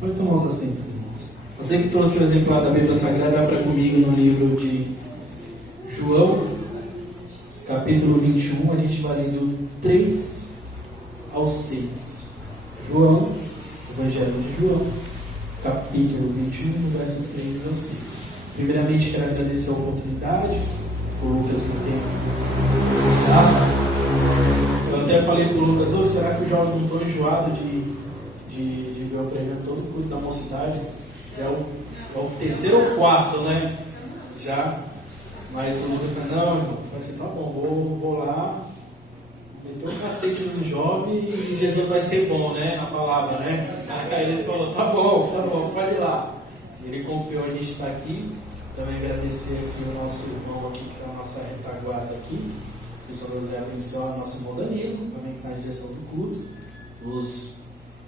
Pode tomar os assentos, irmãos. Você que trouxe o exemplar da Bíblia Sagrada, abra comigo no livro de João, capítulo 21, a gente vai lendo 3 ao 6. João, Evangelho de João, capítulo 21, verso 3 ao 6. Primeiramente, quero agradecer a oportunidade, por Lucas no tempo. Eu até falei para o Lucas, oh, será que eu já não estou enjoado de ver o prêmio todo o culto da mocidade? É o terceiro ou quarto, né? Já. Mas o Lucas falou, não, irmão, vai ser, tá bom, vou lá, meter um cacete no jovem e Jesus vai ser bom, né? Na palavra, né? Aí ele falou, tá bom, pode ir lá. Ele confiou, a gente está aqui. Também agradecer aqui o nosso irmão aqui, que é a nossa retaguarda aqui. Que o Senhor Deus abençoe o nosso irmão Danilo, também que está na direção do culto. Os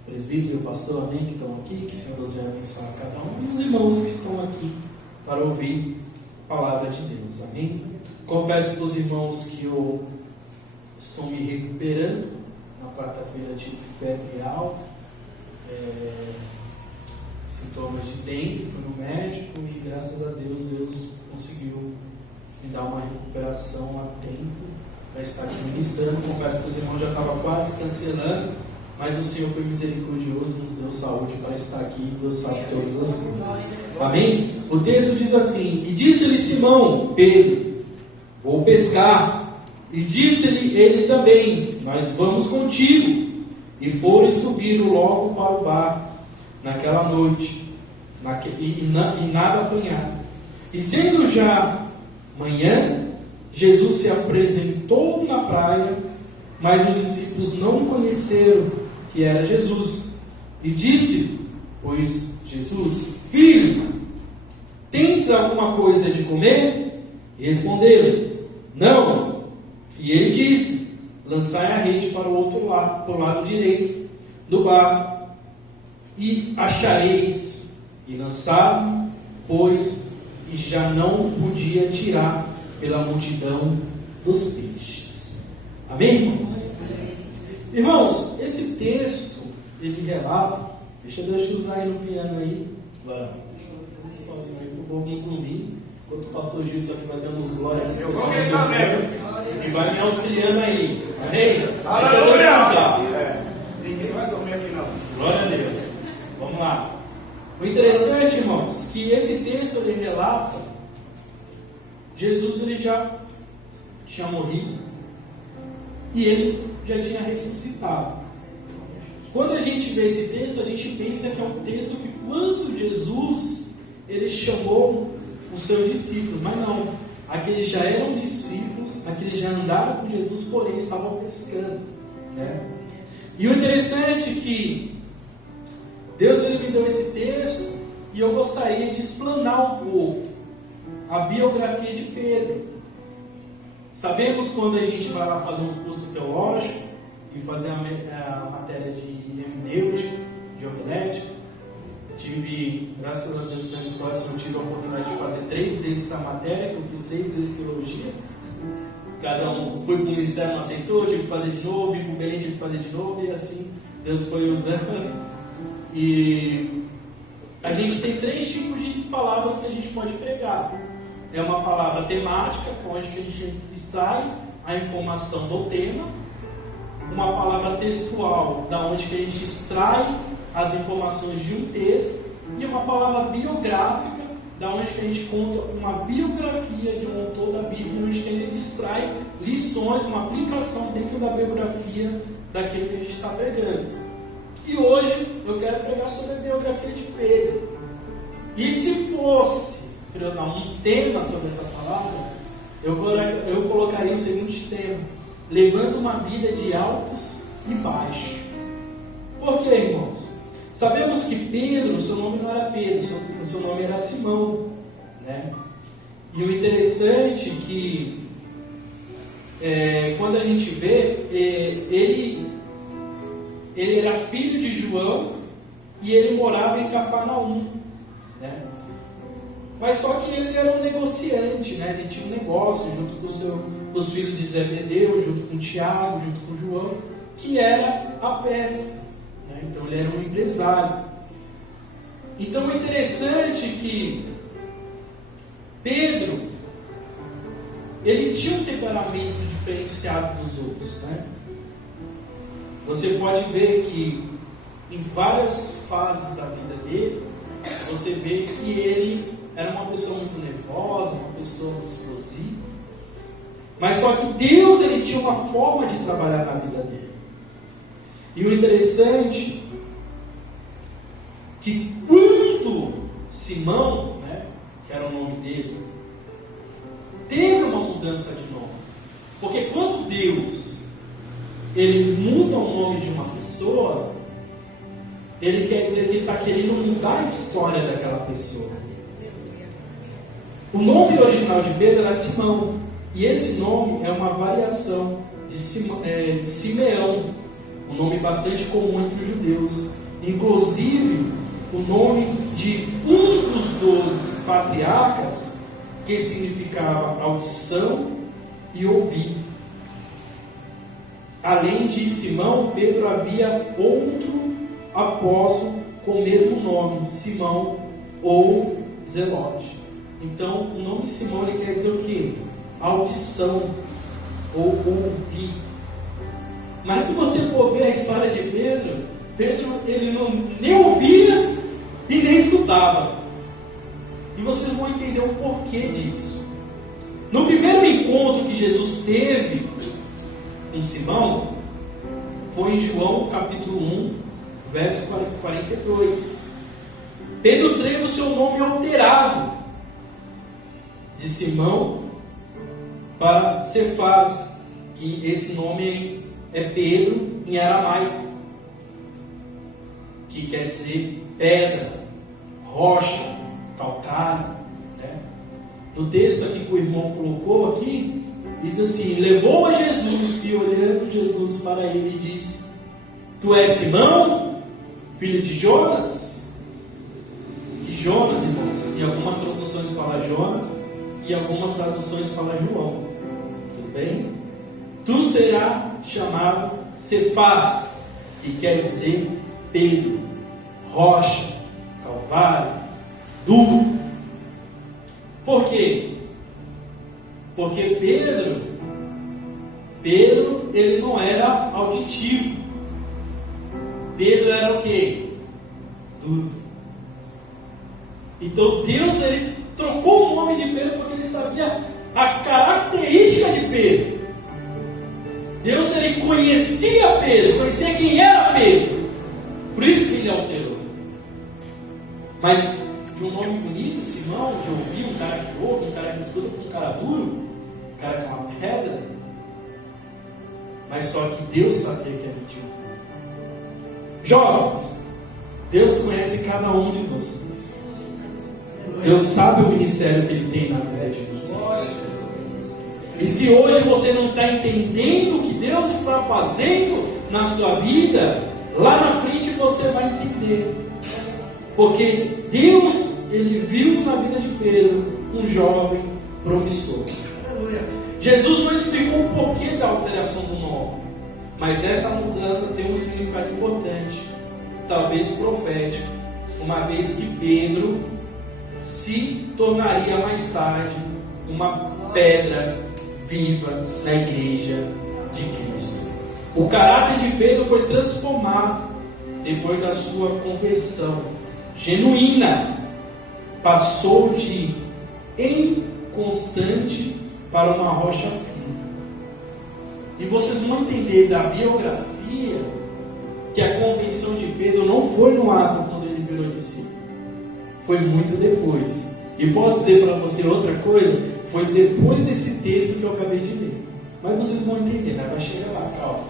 presbíteros e o pastor, amém, que estão aqui. Que o Senhor Deus abençoe a cada um. E os irmãos que estão aqui para ouvir a palavra de Deus, amém. Confesso para os irmãos que eu estou me recuperando. Na quarta-feira tive febre alta. Sintomas de dengue, fui no médico e graças a Deus conseguiu me dar uma recuperação a tempo para estar aqui ministrando. Confesso que os irmãos já estavam quase cancelando, mas o Senhor foi misericordioso, nos deu saúde para estar aqui e Deus sabe todas as coisas. Amém? O texto diz assim: E disse-lhe Simão, Pedro, vou pescar. E disse-lhe ele também, nós vamos contigo. E foram e subiram logo para o barco naquela noite, e nada apanharam. E sendo já manhã, Jesus se apresentou na praia, mas os discípulos não conheceram que era Jesus. E disse, pois Jesus, filho, tens alguma coisa de comer? E responderam, não. E ele disse, lançai a rede para o outro lado, para o lado direito do barco, e achareis. E lançaram, pois, e já não podia tirar pela multidão dos peixes. Amém, irmãos? Irmãos, esse texto, ele relata, deixa Deus te usar aí no piano aí, agora, sozinho aí, pro povo incluir, enquanto o pastor Gilson aqui vai dando uns glórias aqui, e vai me auxiliando aí, amém? Aleluia! Ninguém vai dormir aqui não. Glória a Deus. Vamos lá. O interessante, irmãos, que esse texto ele relata, Jesus ele já tinha morrido e ele já tinha ressuscitado. Quando a gente vê esse texto, a gente pensa que é um texto que quando Jesus ele chamou os seus discípulos, mas não, aqueles já eram discípulos, aqueles já andaram com Jesus, porém estavam pescando, né? E o interessante é que Deus ele me deu esse texto e eu gostaria de explanar um pouco a biografia de Pedro. Sabemos quando a gente vai lá fazer um curso teológico e fazer a matéria de hermenêutica, de homilética. Tive, graças a Deus, pelos próximos, eu tive a oportunidade de fazer 3 vezes essa matéria, que eu fiz 3 vezes teologia. Cada um foi para o ministério, não aceitou, tive que fazer de novo, vim para o Belém, tive que fazer de novo, e assim Deus foi usando. E a gente tem 3 tipos de palavras que a gente pode pregar. É uma palavra temática, onde a gente extrai a informação do tema. Uma palavra textual, da onde que a gente extrai as informações de um texto. E uma palavra biográfica, da onde que a gente conta uma biografia de um autor da Bíblia, onde que a gente extrai lições, uma aplicação dentro da biografia daquele que a gente está pregando. E hoje eu quero pregar sobre a biografia de Pedro. E se fosse para eu dar um tema sobre essa palavra, eu colocaria o seguinte tema: levando uma vida de altos e baixos. Por quê, irmãos? Sabemos que Pedro, seu nome não era Pedro, seu nome era Simão, né? E o interessante é que quando a gente vê, ele era filho de João e ele morava em Cafarnaum, né? Mas só que ele era um negociante, né? Ele tinha um negócio junto com os filhos de Zebedeu, junto com Tiago, junto com João, que era a pesca, né? Então ele era um empresário. Então é interessante que Pedro, ele tinha um temperamento diferenciado dos outros, né? Você pode ver que em várias fases da vida dele, você vê que ele era uma pessoa muito nervosa, uma pessoa muito explosiva. Mas só que Deus, ele tinha uma forma de trabalhar na vida dele. E o interessante que quando Simão, né, que era o nome dele, teve uma mudança de nome. Porque quando Deus ele muda o nome de uma pessoa, ele quer dizer que ele está querendo mudar a história daquela pessoa. O nome original de Pedro era Simão. E esse nome é uma variação de Simeão, um nome bastante comum entre os judeus. Inclusive, o nome de um dos 12 patriarcas, que significava audição e ouvir. Além de Simão, Pedro havia outro apóstolo com o mesmo nome, Simão ou Zelote. Então, o nome Simão ele quer dizer o quê? Audição ou ouvir. Mas se você for ver a história de Pedro, ele nem ouvia e nem escutava. E vocês vão entender o porquê disso. No primeiro encontro que Jesus teve com Simão, foi em João capítulo 1, verso 42. Pedro teve o seu nome alterado de Simão para Cefas, que esse nome é Pedro em aramaico, que quer dizer pedra, rocha, calcário, né? No texto aqui que o irmão colocou aqui, diz assim: levou a Jesus e olhando Jesus para ele disse: tu és Simão, filho de Jonas? Que Jonas, irmãos, em algumas traduções fala Jonas e em algumas traduções fala João. Tudo bem? Tu serás chamado Cefas, que quer dizer Pedro, rocha, calvário, duro. Por quê? Porque Pedro ele não era auditivo. Pedro era o quê? Duro. Então Deus ele trocou o nome de Pedro porque ele sabia a característica de Pedro. Deus ele conhecia Pedro, conhecia quem era Pedro. Por isso que ele alterou. Mas de um nome bonito, Simão, de ouvir, um cara que ouve, um cara que escuta com um cara duro, um cara com uma pedra. Mas só que Deus sabia que era mentira. Jovens, Deus conhece cada um de vocês. Deus sabe o ministério que Ele tem na vida de vocês. E se hoje você não está entendendo o que Deus está fazendo na sua vida, lá na frente você vai entender. Porque Deus, Ele viu na vida de Pedro um jovem promissor. Jesus não explicou o porquê da alteração do nome, mas essa mudança tem um significado importante, talvez profético, uma vez que Pedro se tornaria mais tarde uma pedra viva na igreja de Cristo. O caráter de Pedro foi transformado depois da sua conversão genuína. Passou de inconstante para uma rocha firme. E vocês vão entender da biografia que a conversão de Pedro não foi no ato quando ele virou discípulo. Foi muito depois. E posso dizer para você outra coisa? Foi depois desse texto que eu acabei de ler. Mas vocês vão entender, né? Vai chegar lá, calma.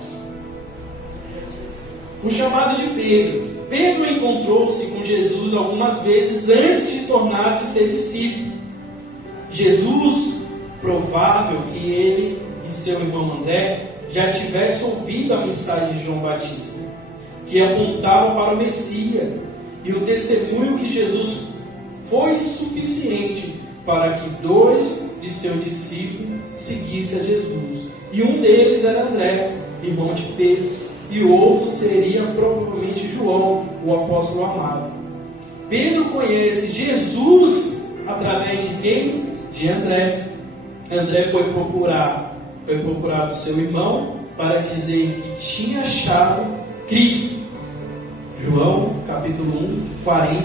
O chamado de Pedro. Pedro encontrou-se com Jesus algumas vezes antes de tornar-se seu discípulo. Jesus, provável que ele e seu irmão André já tivessem ouvido a mensagem de João Batista, que apontava para o Messias, e o testemunho que Jesus foi suficiente para que 2 de seus discípulos seguissem a Jesus. E um deles era André, irmão de Pedro, e o outro seria provavelmente João, o apóstolo amado. Pedro conhece Jesus através de quem? De André. André foi procurar o seu irmão para dizer que tinha achado Cristo. João capítulo 1, 40,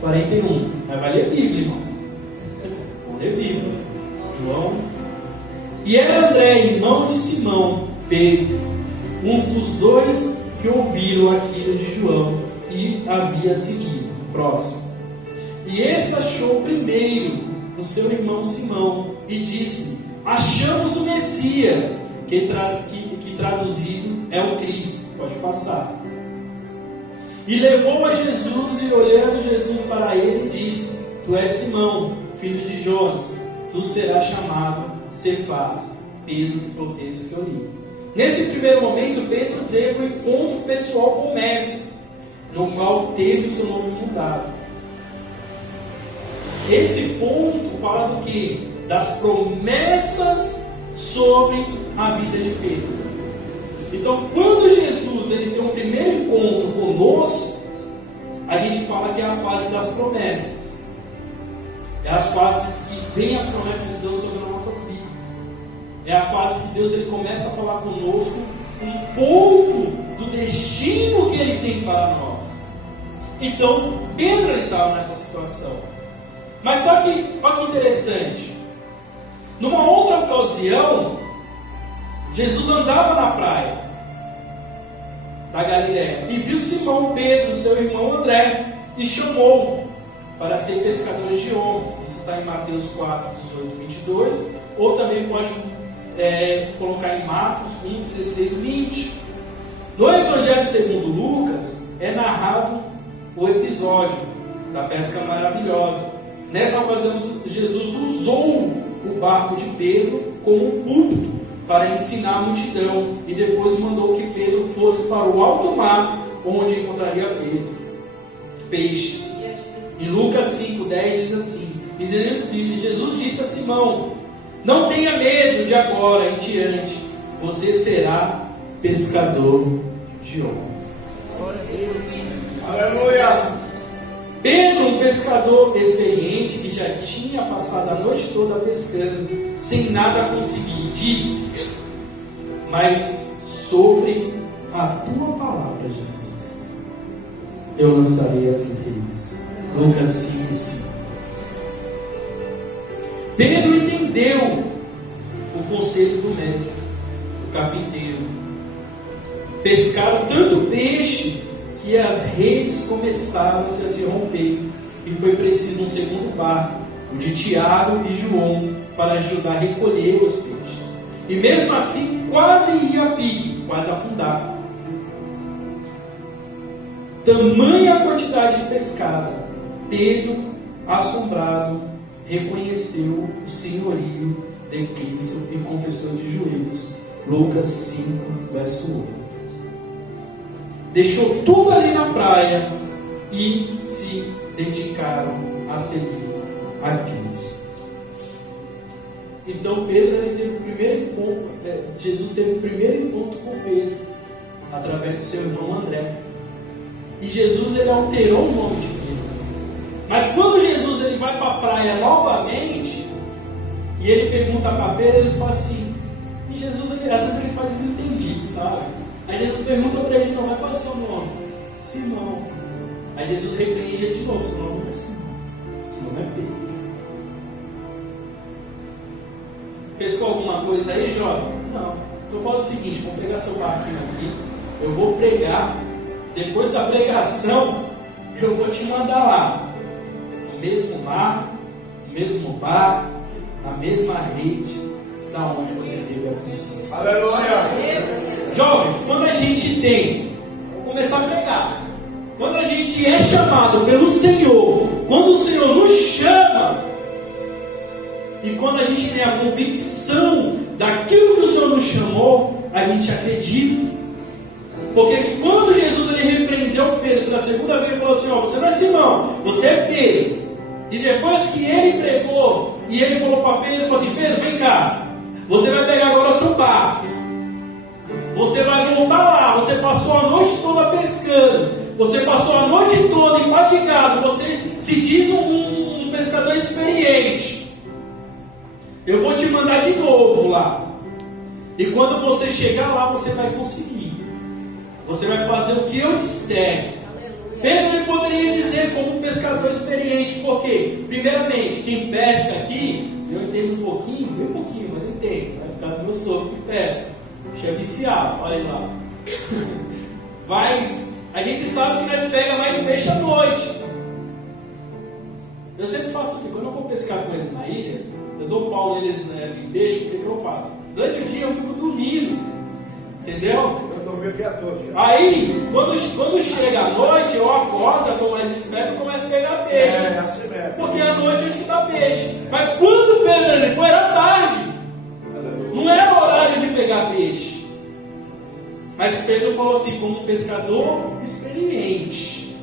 41. Vai ler Bíblia, irmãos. Vamos ler Bíblia. João. E era André, irmão de Simão, Pedro, um dos dois que ouviram aquilo de João e havia seguido. Próximo. E esse achou primeiro o seu irmão Simão e disse: achamos o Messias, que traduzido é o Cristo. Pode passar. E levou a Jesus, e olhando Jesus para ele, disse: tu és Simão, filho de Jonas, tu serás chamado Cefas. Pedro, que foi o texto que eu li. Nesse primeiro momento, Pedro teve um encontro pessoal com o Mestre, no qual teve o seu nome mudado. Esse ponto fala do que? Das promessas sobre a vida de Pedro. Então, quando Jesus ele tem um primeiro encontro conosco, a gente fala que é a fase das promessas. É as fases que vem as promessas de Deus sobre as nossas vidas. É a fase que Deus ele começa a falar conosco um pouco do destino que Ele tem para nós. Então, Pedro estava nessa situação. Mas sabe olha que interessante. Numa outra ocasião, Jesus andava na praia da Galiléia e viu Simão Pedro, seu irmão André, e chamou para ser pescadores de homens. Isso está em Mateus 4, 18, 22, ou também pode colocar em Marcos 1, 16, 20. No Evangelho segundo Lucas é narrado o episódio da pesca maravilhosa. Nessa ocasião, Jesus usou o barco de Pedro como púlpito para ensinar a multidão e depois mandou que Pedro fosse para o alto mar, onde encontraria peixes. Em Lucas 5:10 diz assim: e Jesus disse a Simão: não tenha medo, de agora em diante você será pescador de homens. Aleluia! Pedro, um pescador experiente que já tinha passado a noite toda pescando, sem nada conseguir, disse: mas sobre a tua palavra, Jesus, eu lançarei as redes. Lucas 5:5. Pedro entendeu o conselho do mestre, o carpinteiro. Pescaram tanto peixe que as redes começaram a se romper, e foi preciso um segundo barco, o de Tiago e João, para ajudar a recolher os peixes. E mesmo assim, quase ia a pique, quase afundar. Tamanha a quantidade de pescada, Pedro, assombrado, reconheceu o senhorio de Cristo e confessou de joelhos. Lucas 5, verso 8. Deixou tudo ali na praia e se dedicaram a servir a Cristo. Então Pedro ele teve o primeiro encontro, Jesus teve o primeiro encontro com Pedro através do seu irmão André. E Jesus ele alterou o nome de Pedro. Mas quando Jesus ele vai para a praia novamente e ele pergunta para Pedro, ele fala assim, e Jesus às vezes ele faz desentendido, sabe? Aí Jesus pergunta para ele de novo: qual é o seu nome? Simão. Aí Jesus repreende ele de novo: seu nome não é Simão, seu nome é Pedro. Pescou alguma coisa aí, jovem? Não. Eu falo o seguinte: vou pegar seu barquinho aqui, eu vou pregar, depois da pregação eu vou te mandar lá, no mesmo mar, no mesmo barco, na mesma rede da onde você teve a princípio. Aleluia! Jovens, quando a gente tem, vou começar a pregar, quando a gente é chamado pelo Senhor, quando o Senhor nos chama, e quando a gente tem a convicção daquilo que o Senhor nos chamou, a gente acredita. Porque quando Jesus ele repreendeu Pedro pela segunda vez, ele falou assim: você não é Simão, você é Pedro. E depois que ele pregou, e ele falou para Pedro, ele falou assim: Pedro, vem cá, você vai pegar agora o seu barco, você vai voltar lá, você passou a noite toda pescando, você passou a noite toda enfatigado, você se diz um pescador experiente. Eu vou te mandar de novo lá. E quando você chegar lá, você vai conseguir. Você vai fazer o que eu disser. Pedro ele poderia dizer como um pescador experiente, porque, primeiramente, quem pesca aqui, eu entendo um pouquinho, bem pouquinho, mas entendo. Vai ficar do meu sogro que pesca. Deixa eu viciar, olha aí lá. Mas a gente sabe que nós pegamos mais peixe à noite. Eu sempre faço aqui, quando eu vou pescar com eles na ilha, eu dou pau neles em peixe, o que eu faço? Durante o dia eu fico dormindo, entendeu? Eu dormi o dia todo. Aí, quando chega a noite, eu acordo, já estou mais esperto e começo a pegar peixe. É, assim mesmo. Porque à noite eu acho que dá peixe. Mas quando o Pedro ele foi, era tarde. Não era horário de pegar peixe. Mas Pedro falou assim, como um pescador experiente.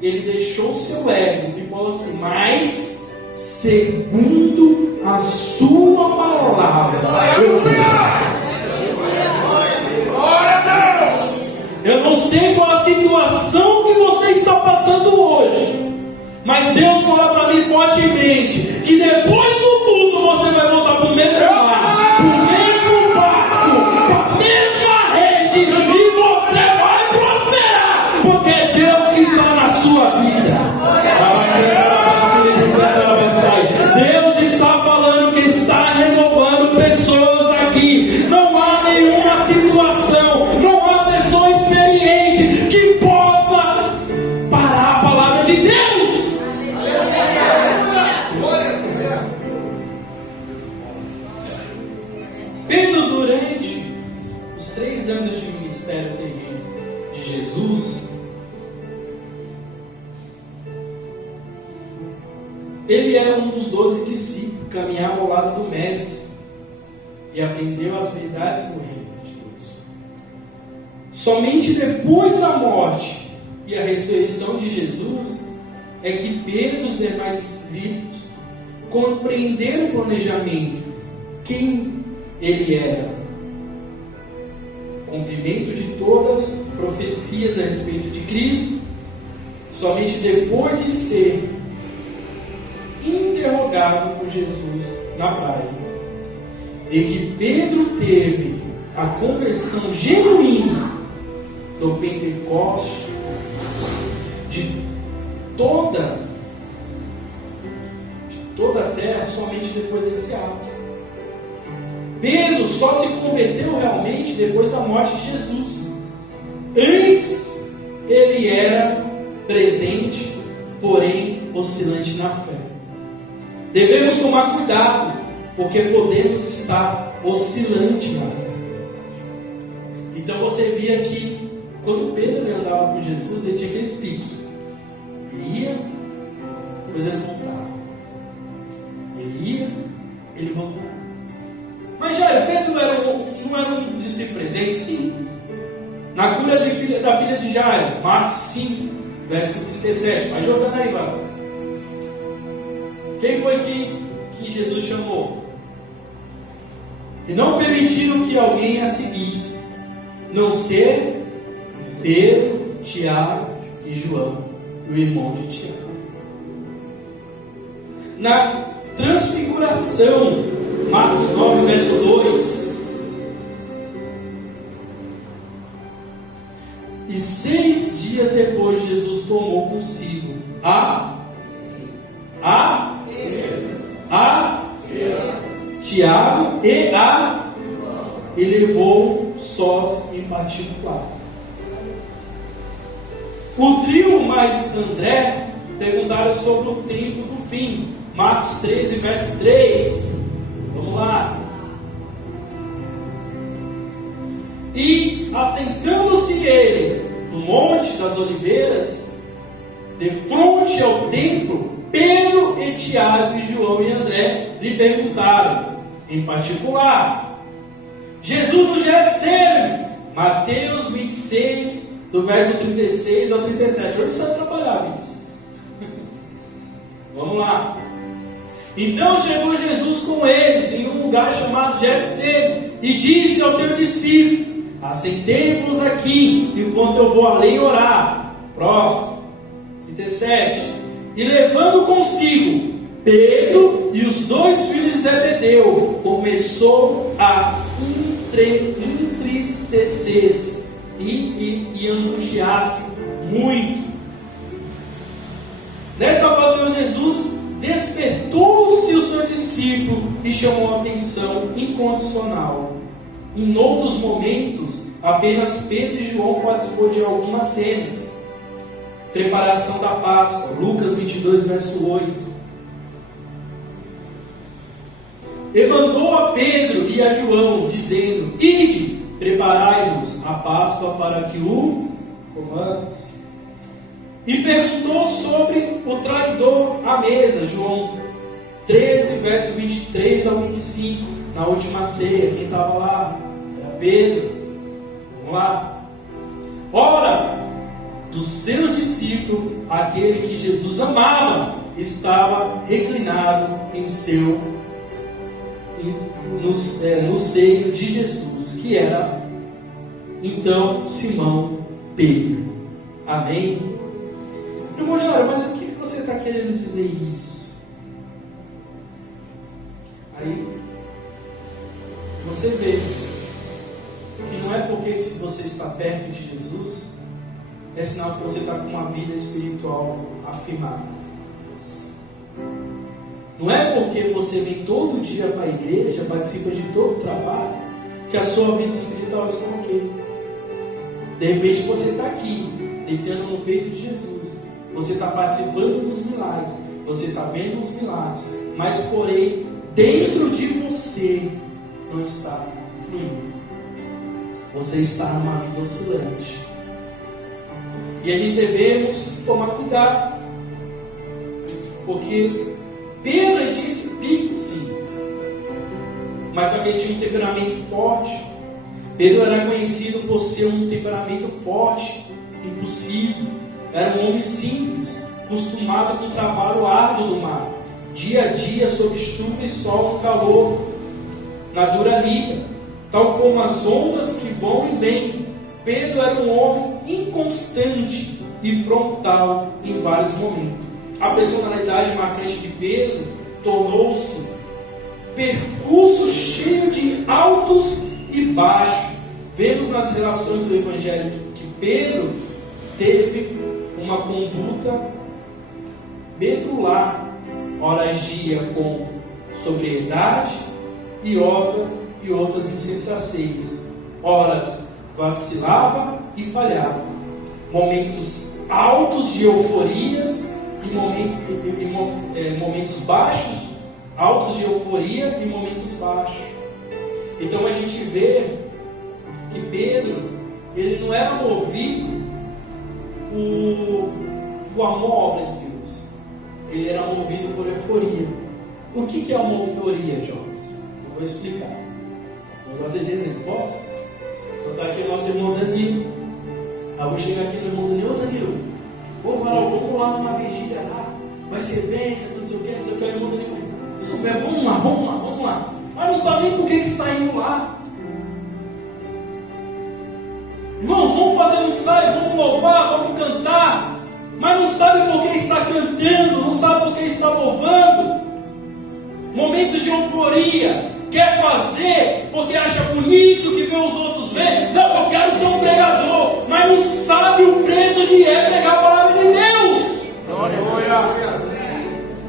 Ele deixou o seu ego e falou assim, mas segundo a sua palavra. Eu não sei qual a situação que você está passando hoje, mas Deus fala para mim fortemente que depois do culto você vai voltar para o mesmo mar, para o mesmo barco, para a mesma rede, e você vai prosperar, porque Deus está na sua vida. Deus está falando que está renovando pessoas aqui. Não há nenhuma situação, não há pessoa experiente que possa parar a palavra de Deus. Pedro, durante os 3 anos de ministério terreno de Jesus, ele era um dos 12 discípulos, caminhava ao lado do Mestre e aprendeu as verdades do reino de Deus. Somente depois da morte e a ressurreição de Jesus é que Pedro e os demais discípulos compreenderam o planejamento, quem ele era, cumprimento de todas as profecias a respeito de Cristo. Somente depois de ser interrogado por Jesus na praia, e que Pedro teve a conversão genuína do Pentecoste, de toda a terra, somente depois desse ato. Pedro só se converteu realmente depois da morte de Jesus. Antes ele era presente, porém oscilante na fé. Devemos tomar cuidado, porque podemos estar oscilante na fé. Então você via que quando Pedro andava com Jesus, ele tinha aqueles picos. Ele ia, depois ele voltava. Ele ia, ele voltava. Mas já Pedro não era um discípulo presente? Sim. Na cura da filha de Jairo, Marcos 5, verso 37. Vai jogando aí, vai. Quem foi que Jesus chamou? E não permitiram que alguém a seguisse, não ser Pedro, Tiago e João, o irmão de Tiago. Na transfiguração, Marcos 9, verso 2. E 6 dias depois, Jesus tomou consigo Tiago e levou sós em particular. O trio mais André perguntaram sobre o tempo do fim. Marcos 13, verso 3. Vamos lá. E assentando-se ele no Monte das Oliveiras, de frente ao templo, Pedro e Tiago e João e André lhe perguntaram, em particular, Jesus no Getsemane, Mateus 26, do verso 36 ao 37. Hoje você vai trabalhar isso. Vamos lá. Então chegou Jesus com eles em um lugar chamado Getsemane e disse ao seu discípulo: assentei-vos aqui enquanto eu vou além orar. Próximo. 37. E levando consigo Pedro e os 2 filhos de Zebedeu, começou a entristecer-se e angustiar-se muito. Nessa ocasião, Jesus despertou-se o seu discípulo e chamou a atenção incondicional. Em outros momentos, apenas Pedro e João participou de algumas cenas. Preparação da Páscoa, Lucas 22, verso 8. E mandou a Pedro e a João, dizendo: Ide, preparai-nos a Páscoa para que o comamos. E perguntou sobre o traidor à mesa, João 13, verso 23 ao 25, na última ceia. Quem estava lá? Era Pedro. Vamos lá. Ora, dos seus discípulos, aquele que Jesus amava, estava reclinado em seu no seio de Jesus, que era então Simão Pedro. Amém? Irmão Jair, mas o que você está querendo dizer isso? Aí você vê que não é porque se você está perto de Jesus é sinal que você está com uma vida espiritual afirmada. Não é porque você vem todo dia para a igreja, participa de todo o trabalho, que a sua vida espiritual está ok. De repente você está aqui, deitando no peito de Jesus. Você está participando dos milagres, você está vendo os milagres, mas porém, dentro de você não está fluindo. Você está numa vida oscilante. E aí devemos tomar cuidado, porque Pedro tinha esse pico, sim, mas só que ele tinha um temperamento forte. Pedro era conhecido por ser um temperamento forte, impossível. Era um homem simples, acostumado com o trabalho árduo do mar, dia a dia sob chuva e sol no calor, na dura liga, tal como as ondas que vão e vêm. Pedro era um homem inconstante e frontal em vários momentos. A personalidade marcante de Pedro tornou-se percurso cheio de altos e baixos. Vemos nas relações do Evangelho que Pedro teve uma conduta medular, ora agia com sobriedade e outras insensatez, horas vacilava e falhava, momentos altos de euforias e momentos baixos, altos de euforia e momentos baixos. Então a gente vê que Pedro, ele não era movido o amor à obra de Deus, ele era movido por euforia. O que é uma euforia, Jones? Eu vou explicar. Vou fazer de exemplo, posso? Vou estar aqui o nosso irmão Danilo. Eu vou chegar aqui no irmão Danilo: Ô Danilo, vamos lá numa vigília lá, vai ser bênção, não sei o que, não sei o que. O irmão Danilo: super, vamos lá. Mas não sabe nem por que está indo lá. Irmãos, vamos fazer um ensaio, vamos louvar, vamos cantar, mas não sabe por que está cantando, não sabe por que está louvando. Momentos de euforia, quer fazer porque acha bonito que vê os outros ver. Não, eu quero ser um pregador, mas não sabe o preço que é pregar a palavra de Deus.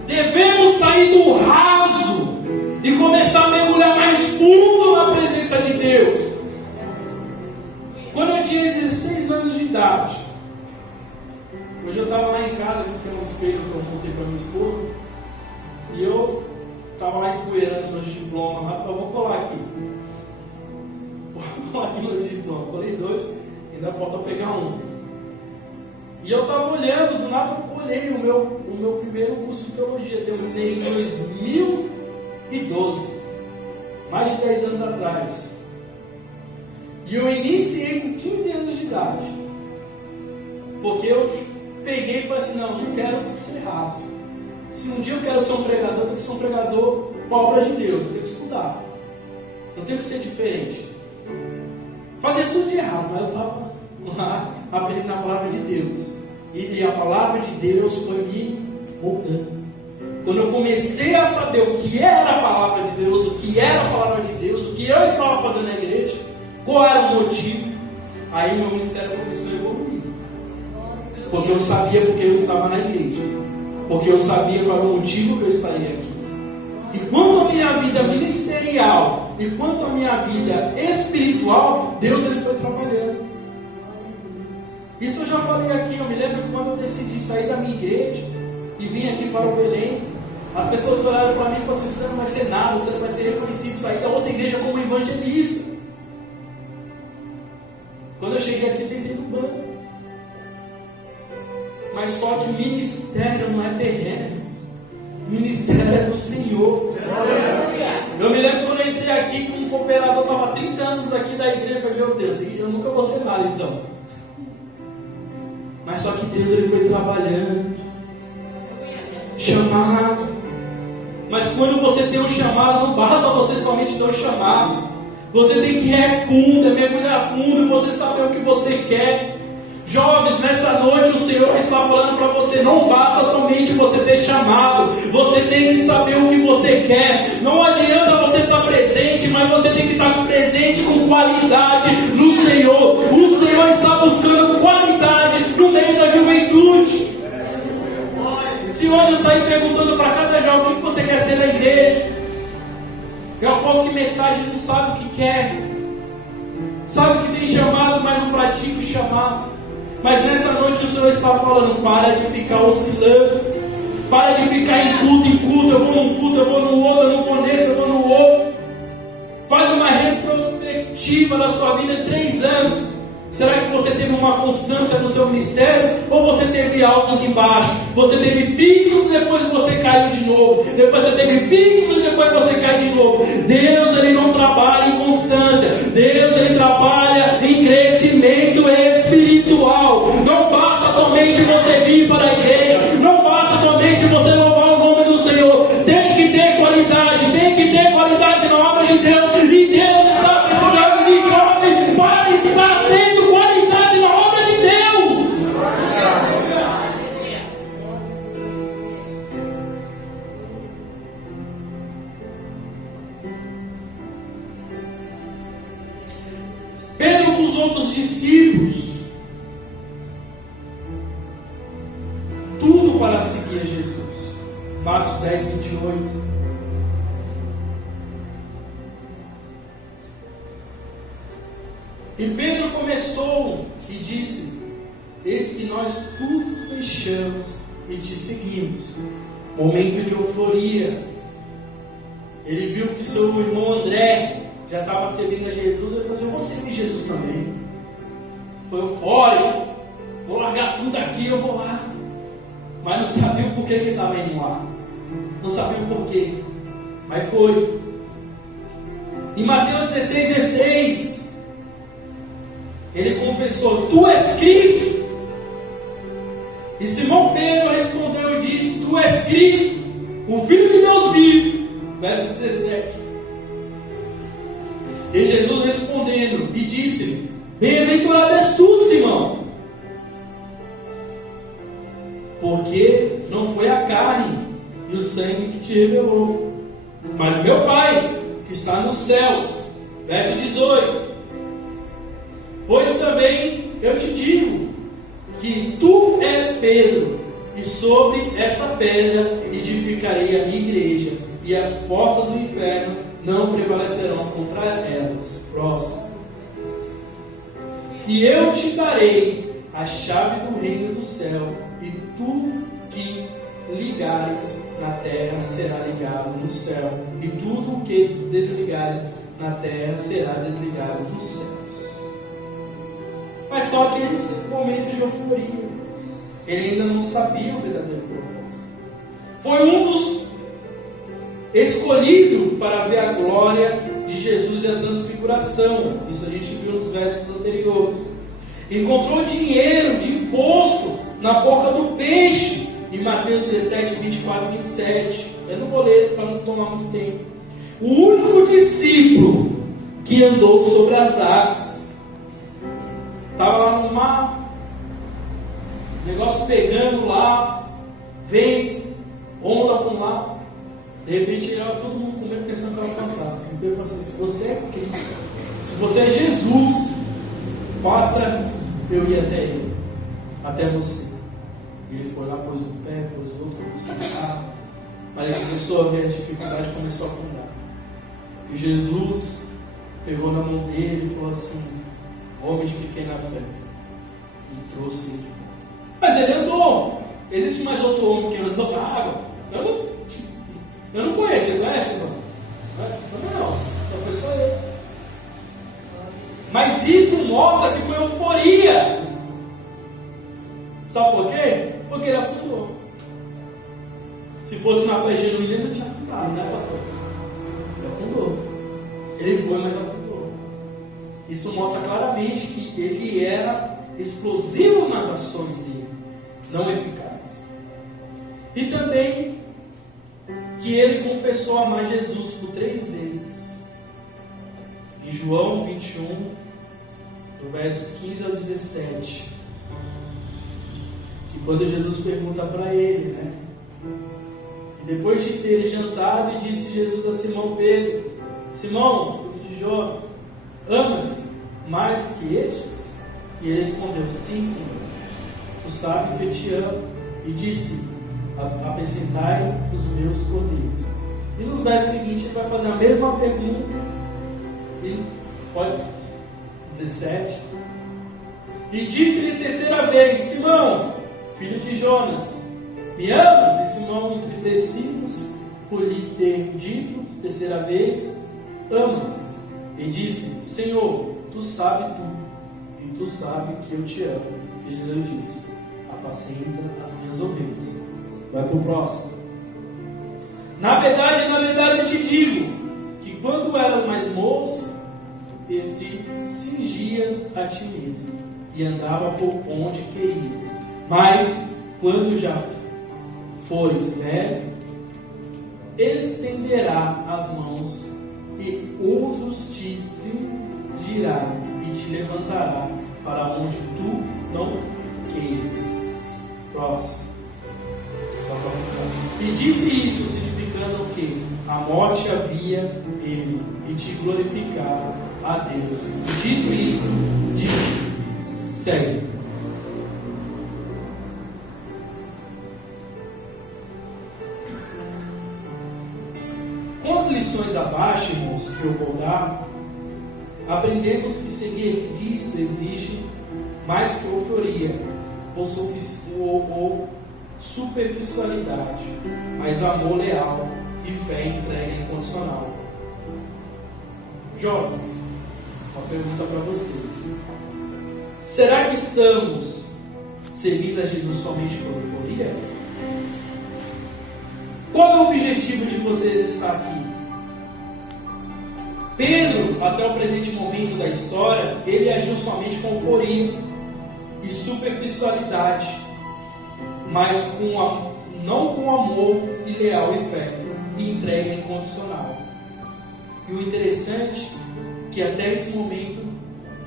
Devemos sair do raso e começar a mergulhar mais fundo na presença de Deus. Quando eu tinha 16 anos de idade, hoje eu estava lá em casa, que tem um espelho que eu montei para minha esposa, e eu estava lá empoeirando meus diplomas lá, falei: vou colar aqui. Vou colar aqui meus diplomas. Colei 2, ainda falta pegar um. E eu estava olhando, do nada eu olhei o meu primeiro curso de teologia. Terminei em 2012, mais de 10 anos atrás. E eu iniciei com 15 anos de idade, porque eu peguei e falei assim: não quero ser raso. Se um dia eu quero ser um pregador, eu tenho que ser um pregador com a obra de Deus, eu tenho que estudar, eu tenho que ser diferente. Fazer tudo de errado, mas eu estava lá aprendendo a palavra de Deus. E a palavra de Deus foi me moldando. Quando eu comecei a saber o que era a palavra de Deus, o que era a palavra de Deus, o que eu estava fazendo na igreja, qual era o motivo, aí meu ministério começou a evoluir. Porque eu sabia porque eu estava na igreja. Porque eu sabia qual era o motivo que eu estaria aqui. E quanto à minha vida ministerial e quanto à minha vida espiritual, Deus ele foi trabalhando. Isso eu já falei aqui. Eu me lembro que quando eu decidi sair da minha igreja e vim aqui para o Belém, as pessoas olharam para mim e falaram assim: você não vai ser nada, você não vai ser reconhecido, sair da outra igreja como evangelista. Quando eu cheguei aqui, sentei no banco. Mas só que o ministério não é terreno. O ministério é do Senhor. Eu me lembro quando eu entrei aqui, que um cooperador estava há 30 anos daqui da igreja. Eu falei: meu Deus, eu nunca vou ser nada então. Mas só que Deus ele foi trabalhando. Chamado. Mas quando você tem um chamado, não basta você somente ter um chamado. Você tem que ir fundo, mergulhar fundo, você saber o que você quer. Jovens, nessa noite o Senhor está falando para você: não basta somente você ter chamado, você tem que saber o que você quer. Não adianta você estar presente, mas você tem que estar presente com qualidade no Senhor. O Senhor está buscando qualidade no meio da juventude. Se hoje eu sair perguntando para cada jovem o que você quer ser na igreja, eu aposto que metade não sabe o que quer. Sabe que tem chamado, mas não pratica o chamado. Mas nessa noite o Senhor está falando: para de ficar oscilando, para de ficar em culto, eu vou num culto, eu vou no outro, eu não vou nesse, eu vou no outro. Faz uma retrospectiva da sua vida em 3 anos. Será que você teve uma constância no seu ministério? Ou você teve altos e baixos? Você teve picos e depois você caiu de novo. Depois você teve picos e depois você cai de novo. Deus ele não trabalha em constância. Deus ele trabalha em crescimento espiritual. Não basta somente você vir para a igreja. Não basta somente você louvar o nome do Senhor. Tem que ter qualidade. Tem que ter qualidade na obra de Deus. E Deus está precisando de jovens para estar tendo qualidade na obra de Deus. Pedro com os outros discípulos, tudo para seguir a Jesus. Marcos 10, 28. E Pedro começou e disse: eis que nós tudo deixamos e te seguimos. Momento de euforia. Ele viu que seu irmão André já estava servindo a Jesus. Ele falou assim: eu vou servir Jesus também. Foi eufórico. Vou largar tudo aqui, eu vou lá. Mas não sabia o porquê que ele estava indo lá. Não sabia o porquê. Mas foi. Em Mateus 16, 16, ele confessou: tu és Cristo. E Simão Pedro respondeu e disse: tu és Cristo, o Filho de Deus vivo. Verso 17. E Jesus respondendo e disse-lhe: bem-aventurado és tu, Simão, porque não foi a carne e o sangue que te revelou, mas meu Pai que está nos céus. Verso 18. Pois também eu te digo que tu és Pedro, e sobre essa pedra edificarei a minha igreja, e as portas do inferno não prevalecerão contra elas. Próximo. E eu te darei a chave do reino do céu, e tudo que ligares na terra será ligado no céu, e tudo o que desligares na terra será desligado nos céus. Mas só que ele fez um momento de euforia. Ele ainda não sabia o verdadeiro propósito. Foi um dos escolhidos para ver a glória de Jesus e a transfiguração. Isso a gente viu nos versos anteriores. Encontrou dinheiro de imposto na boca do peixe, em Mateus 17, 24 e 27. Eu não vou ler para não tomar muito tempo. O único discípulo que andou sobre as águas estava lá no mar. negócio pegando lá, vento, onda para um lado. De repente, todo mundo com medo pensando que ela cantava. Então eu falei assim: se você é Cristo, se você é Jesus, faça eu ir até Ele, até você. E ele foi lá, pôs um pé, pôs o outro, começou a andar. Mas ele começou a ver as dificuldades e começou a afundar. E Jesus pegou na mão dele e falou assim: homem de pequena fé, e trouxe ele de volta. Mas ele andou. Existe mais outro homem que andou na água? Eu não conheço. Você conhece, irmão? Não, só foi só ele. Mas isso mostra que foi euforia. Sabe por quê? Porque ele afundou. Se fosse na fé genuína, ele não tinha afundado, né, pastor? Ele afundou. Ele foi, mas afundou. Isso mostra claramente que ele era explosivo nas ações dele, não eficaz. E também que ele confessou amar Jesus por 3 vezes. Em João 21, do verso 15 ao 17. E quando Jesus pergunta para ele, né? E depois de ter jantado, disse Jesus a Simão Pedro: Simão, filho de Jonas, amas mais que estes? E ele respondeu: sim, Senhor, tu sabes que eu te amo. E disse: apacentai os meus cordeiros. E nos versos seguintes ele vai fazer a mesma pergunta. E pode 17. E disse-lhe 3ª vez: Simão, filho de Jonas, me amas? E Simão, entristecido por lhe ter dito 3ª vez: amas? E disse: Senhor, tu sabes tudo, e tu sabes que eu te amo. E Jesus disse: apacenta as minhas ovelhas. Vai para o próximo. Na verdade eu te digo que quando eras mais moço, eu te cingias a ti mesmo e andava por onde querias. Mas quando já fores velho, estenderá as mãos e outros te cingirá e te levantará para onde tu não queiras. Próximo. E disse isso, significando que a morte havia ele e te glorificar a Deus. E dito isso, disse: segue. Com as lições abaixo, irmãos, que eu vou dar, aprendemos que seguir Cristo exige mais que euforia ou superficialidade, mas amor leal e fé entrega incondicional. Jovens, uma pergunta para vocês: será que estamos seguindo a Jesus somente por euforia? Qual é o objetivo de vocês estar aqui? Pedro, até o presente momento da história, ele agiu somente com euforia e superficialidade, mas não com amor e leal e fé, e entrega incondicional. E o interessante é que até esse momento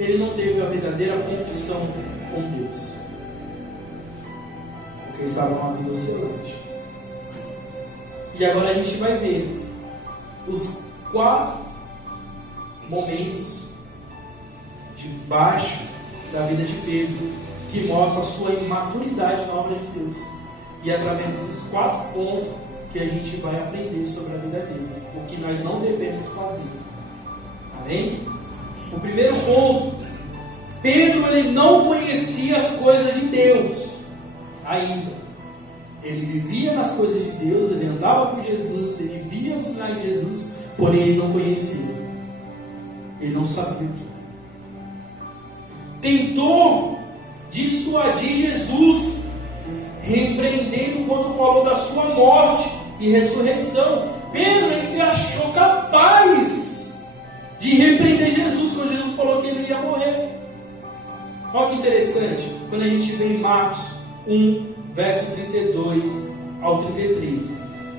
ele não teve a verdadeira confissão com Deus, porque estava numa vida oscilante. E agora a gente vai ver os 4 momentos de baixo da vida de Pedro, que mostra a sua imaturidade na obra de Deus. E através desses 4 pontos que a gente vai aprender sobre a vida dele, o que nós não devemos fazer. Amém? O primeiro ponto: Pedro, ele não conhecia as coisas de Deus ainda. Ele vivia nas coisas de Deus, ele andava com Jesus, ele via os sinais de Jesus, porém ele não conhecia. Ele não sabia o que. Tentou dissuadir Jesus, repreendendo quando falou da sua morte e ressurreição. Pedro, ele se achou capaz de repreender Jesus quando Jesus falou que ele ia morrer. Olha que interessante, quando a gente vê em Marcos 1, verso 32 ao 33.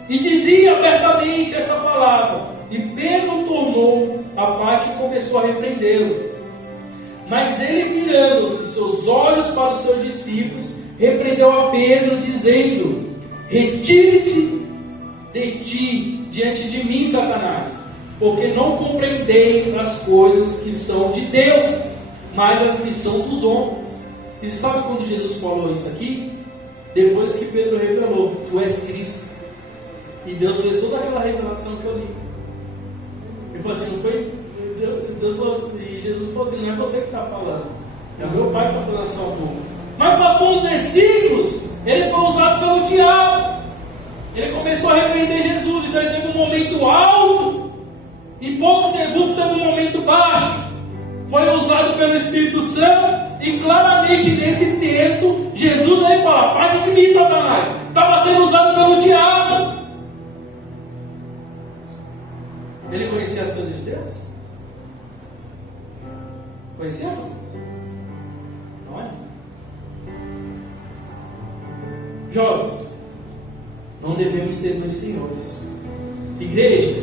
E dizia abertamente essa palavra, e Pedro tornou a parte e começou a repreendê-lo. Mas ele, virando-se seus olhos para os seus discípulos, repreendeu a Pedro, dizendo: retire-se de ti, diante de mim, Satanás, porque não compreendeis as coisas que são de Deus, mas as que são dos homens. E sabe quando Jesus falou isso aqui? Depois que Pedro revelou: tu és Cristo. E Deus fez toda aquela revelação que eu li. Ele falou assim: não foi? Deus falou, e Jesus falou assim: não é você que está falando, é o meu Pai que está falando a sua boca. Mas passou uns versículos, ele foi usado pelo diabo. Ele começou a repreender Jesus. Então ele teve um momento alto, e poucos segundos teve um momento baixo. Foi usado pelo Espírito Santo. E claramente nesse texto, Jesus aí fala: faz de mim, Satanás. Estava sendo usado pelo diabo. Ele conhecia as coisas de Deus? Conhecia? Não é? Jovens, não devemos ter dois senhores. Igreja,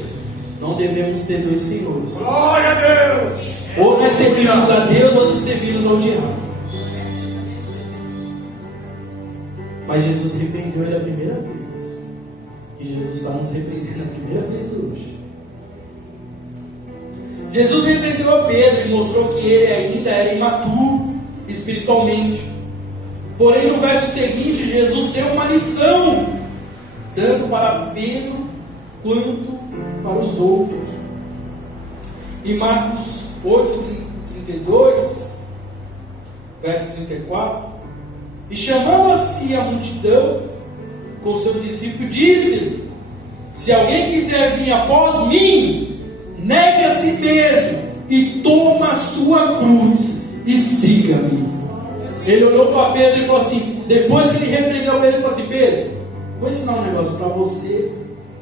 não devemos ter dois senhores. Glória a Deus! Ou nós servimos a Deus, ou nós servimos ao diabo. Mas Jesus repreendeu ele a primeira vez. E Jesus está nos repreendendo a primeira vez hoje. Jesus repreendeu a Pedro e mostrou que ele ainda era imaturo espiritualmente. Porém, no verso seguinte, Jesus deu uma lição, tanto para Pedro quanto para os outros. Em Marcos 8:32, verso 34, e chamando-se a multidão com seu discípulo, disse: se alguém quiser vir após mim, negue a si mesmo e toma a sua cruz e siga-me. Ele olhou para Pedro e falou assim, depois que ele repreendeu Pedro, ele falou assim: Pedro, vou ensinar um negócio para você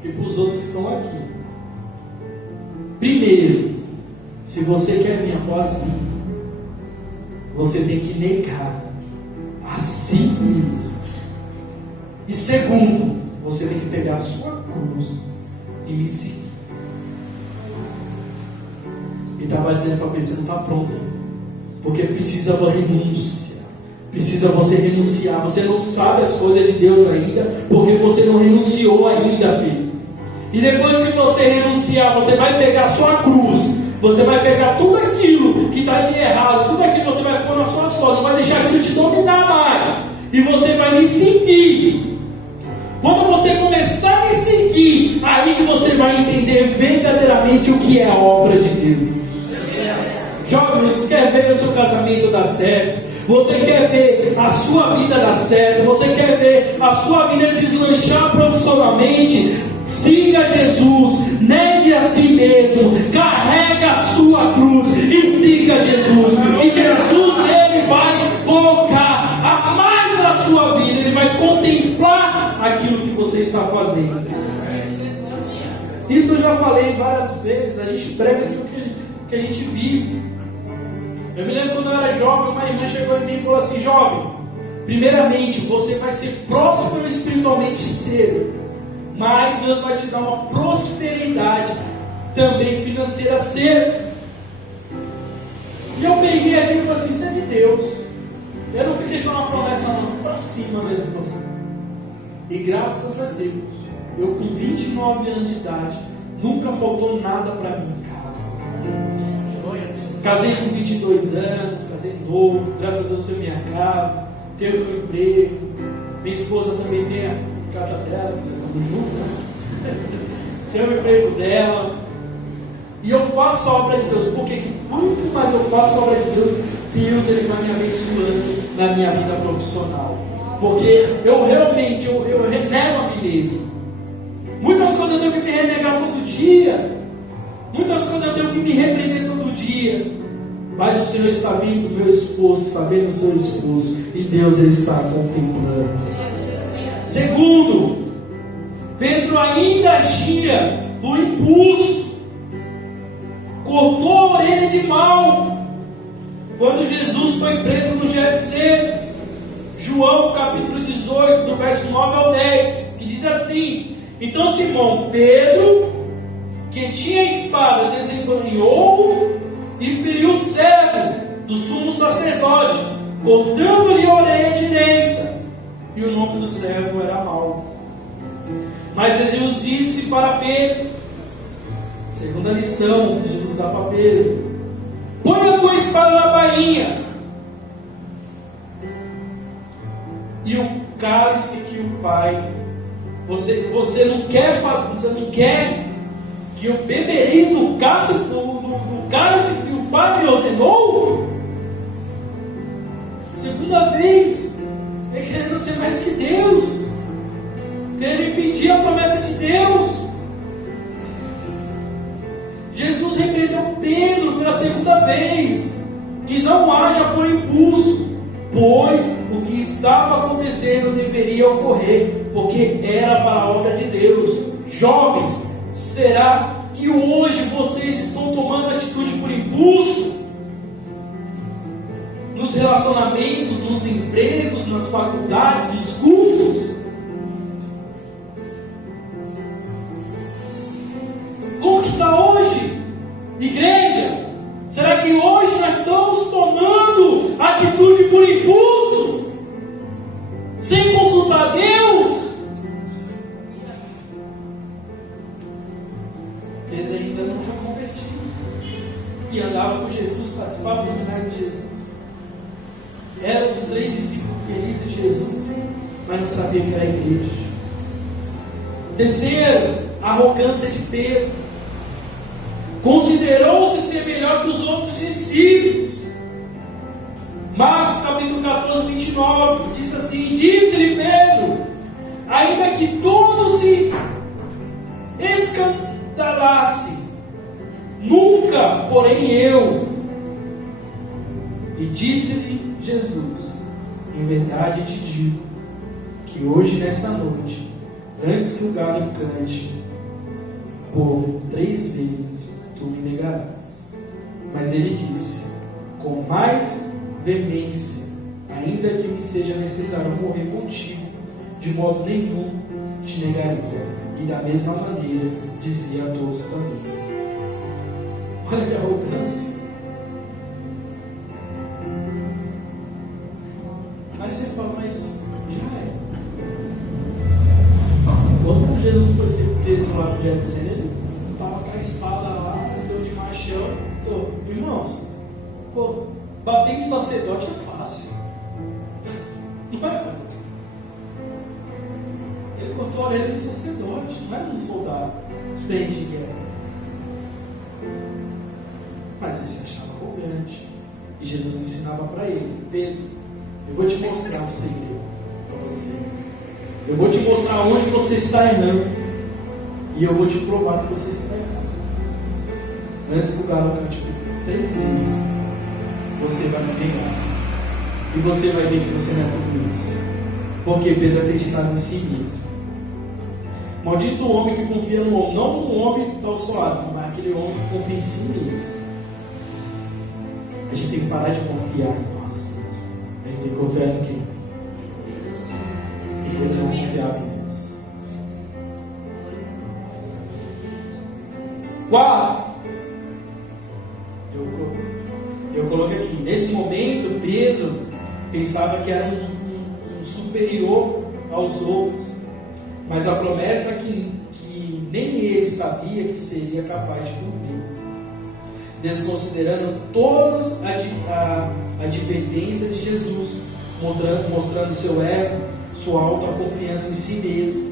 e para os outros que estão aqui. Primeiro, se você quer vir após mim, você tem que negar a si mesmo. E segundo, você tem que pegar a sua cruz e me seguir. E estava dizendo para você: não está pronto, porque precisa uma renúncia. Precisa você renunciar. Você não sabe as coisas de Deus ainda, porque você não renunciou ainda, Pedro. E depois que você renunciar, você vai pegar a sua cruz. Você vai pegar tudo aquilo que está de errado, tudo aquilo que você vai pôr nas suas costas, não vai deixar aquilo te dominar mais. E você vai me seguir. Quando você começar a me seguir, aí que você vai entender verdadeiramente o que é a obra de Deus. Jovens, você quer ver o seu casamento dar certo? Você quer ver a sua vida dar certo? Você quer ver a sua vida deslanchar profissionalmente? Siga Jesus, negue a si mesmo, carrega a sua cruz e siga Jesus. E Jesus, ele vai colocar a mais na sua vida, ele vai contemplar aquilo que você está fazendo. Isso eu já falei várias vezes. A gente prega aquilo que a gente vive. Eu me lembro quando eu era jovem, uma irmã chegou em mim e falou assim: jovem, primeiramente você vai ser próspero espiritualmente cedo, mas Deus vai te dar uma prosperidade também financeira cedo. E eu peguei aquilo e falei assim: isso é de Deus. Eu não fiquei só na promessa, não, para cima mesmo, pastor. E graças a Deus, eu com 29 anos de idade, nunca faltou nada para mim em casa. Casei com 22 anos, casei novo, graças a Deus tenho minha casa, tenho meu emprego, minha esposa também tem a casa dela, estamos juntos, né? Tenho o emprego dela, e eu faço a obra de Deus, porque quanto mais eu faço a obra de Deus, Deus ele vai me abençoando na minha vida profissional, porque eu realmente, eu renego a mim mesmo. Muitas coisas eu tenho que me renegar todo dia, muitas coisas eu tenho que me repreender todo dia, mas o Senhor está vendo o meu esforço, está vendo o seu esforço, e Deus ele está contemplando. Segundo, Pedro ainda agia no impulso, cortou a orelha de mal quando Jesus foi preso no Getsemane. João capítulo 18, do verso 9 ao 10, que diz assim: então Simão Pedro, que tinha espada, desembanhou e feriu o servo do sumo sacerdote, cortando-lhe a orelha direita. e o nome do servo era Malco. Mas Jesus disse para Pedro, segunda lição que Jesus dá para Pedro: põe a tua espada na bainha, e o cálice que o Pai, você não quer que eu bebereis do cálice que o Pai me ordenou? Segunda vez, é querendo ser mais que Deus, querendo impedir a promessa de Deus. Jesus repreendeu Pedro pela segunda vez, que não haja por impulso, pois o que estava acontecendo deveria ocorrer, porque era para a obra de Deus. Jovens, será que hoje vocês estão tomando atitude por impulso? Nos relacionamentos, nos empregos, nas faculdades, nos cultos? Como que está hoje? Igreja, será que hoje nós estamos tomando atitude por impulso? Sem consultar Deus? Pedro ainda não foi convertido e andava com Jesus, participava do milagre de Jesus. Era um dos 3 discípulos queridos de Jesus, mas não sabia que era a igreja. Terceiro, a arrogância de Pedro. Considerou-se ser melhor que os outros discípulos. Marcos capítulo 14, 29 diz assim: disse-lhe Pedro, ainda que todos se escandalassem, nunca, porém eu. E disse-lhe Jesus: em verdade te digo, que hoje nessa noite, antes que o galo cante, por 3 vezes tu me negarás. Mas ele disse, com mais veemência, ainda que me seja necessário morrer contigo, de modo nenhum te negaria. E da mesma maneira dizia a todos também. Olha que arrogância. Aí você fala, mas já é. Quando Jesus foi ser preso lá no Getsemane, ele estava com a espada lá, deu de machão. Irmãos, bater em sacerdote é fácil. Não é fácil. Ele cortou a orelha de sacerdote, não era um soldado experiente de guerra. Mas ele se achava arrogante. E Jesus ensinava para ele: Pedro, eu vou te mostrar o segredo para você. Eu vou te mostrar onde você está errando. E eu vou te provar que você está errado. Antes que o galo cante 3 vezes, você vai me negar. E você vai ver que você não é tudo isso. Porque Pedro acreditava em si mesmo. Maldito o homem que confia no homem. Não no homem tão suave, mas aquele homem que confia em si mesmo. A gente tem que parar de confiar em nós mesmos. A gente tem que confiar em quem? E não confiar em Deus. 4. Eu coloquei aqui. Nesse momento, Pedro pensava que era um superior aos outros. Mas a promessa que nem ele sabia que seria capaz de cumprir. Desconsiderando todas as advertências de Jesus, mostrando seu ego, sua alta confiança em si mesmo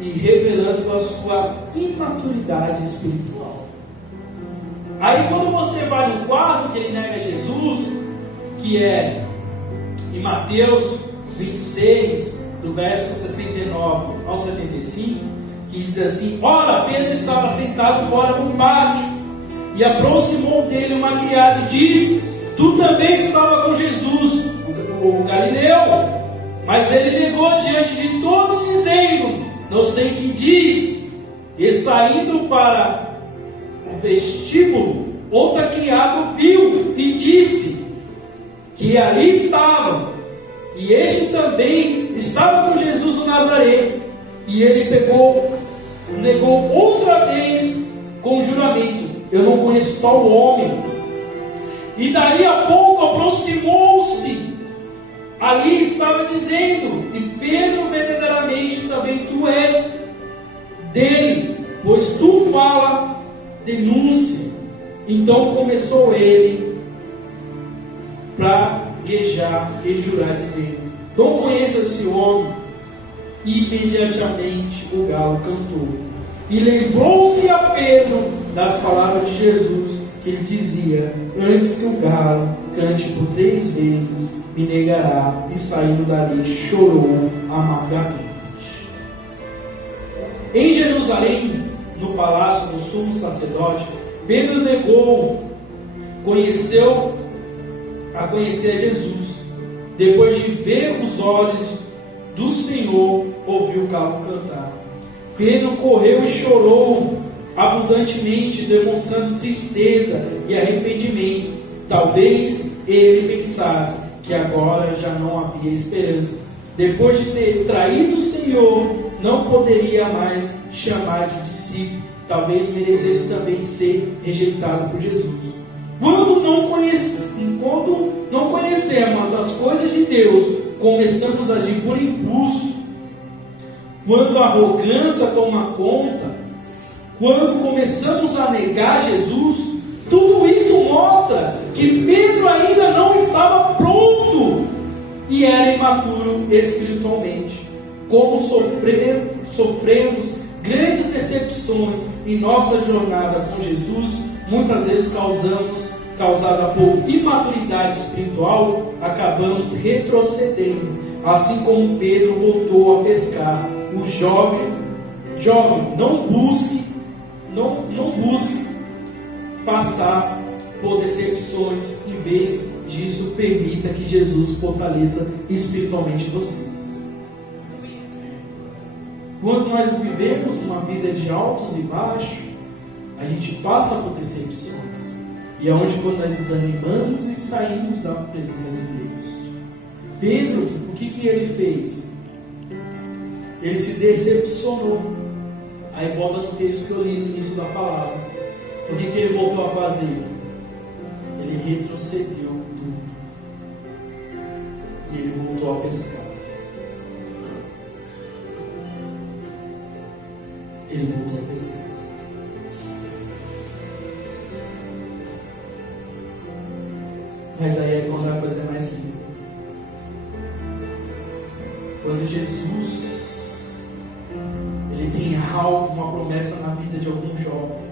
e revelando a sua imaturidade espiritual. Aí quando você vai no quarto que ele nega Jesus, que é em Mateus 26, do verso 69 ao 75, que diz assim: ora, Pedro estava sentado fora no pátio, e aproximou dele uma criada e disse: tu também estava com Jesus, o Galileu. Mas ele negou diante de todos, dizendo: não sei o que diz. E saindo para o vestíbulo, outra criada viu e disse que ali estavam, e este também estava com Jesus o Nazaré. E ele negou outra vez com juramento: eu não conheço tal homem. E daí a pouco aproximou-se ali estava dizendo: e Pedro, verdadeiramente também tu és dele, pois tu fala, denúncia. Então começou ele praguejar e jurar, dizendo: não conheço esse homem. E imediatamente o galo cantou. E lembrou-se a Pedro das palavras de Jesus, que ele dizia: antes que o galo cante por 3 vezes, me negará. E saindo dali, chorou amargamente. Em Jerusalém, no palácio do sumo sacerdote, Pedro negou conhecer a Jesus. Depois de ver os olhos do Senhor, ouviu o galo cantar. Pedro correu e chorou abundantemente, demonstrando tristeza e arrependimento. Talvez ele pensasse que agora já não havia esperança. Depois de ter traído o Senhor, não poderia mais chamar de discípulo. Talvez merecesse também ser rejeitado por Jesus. Quando não conhecemos as coisas de Deus, começamos a agir por impulso. Quando a arrogância toma conta, quando começamos a negar Jesus, tudo isso mostra que Pedro ainda não estava pronto e era imaturo espiritualmente. Como sofremos grandes decepções em nossa jornada com Jesus, muitas vezes causada por imaturidade espiritual, acabamos retrocedendo, assim como Pedro voltou a pescar. O jovem, não busque passar por decepções. Em vez disso, permita que Jesus fortaleça espiritualmente vocês. Quando nós vivemos uma vida de altos e baixos, a gente passa por decepções. E é onde quando nós desanimamos e saímos da presença de Deus. Pedro, o que ele fez? Ele se decepcionou. Aí volta no texto que eu li no início da palavra. O que ele voltou a fazer? Ele retrocedeu tudo. E ele voltou a pescar. Ele voltou a pescar. Mas aí é quando a coisa é mais linda. Quando Jesus ele tem algo, uma promessa na vida de algum jovem.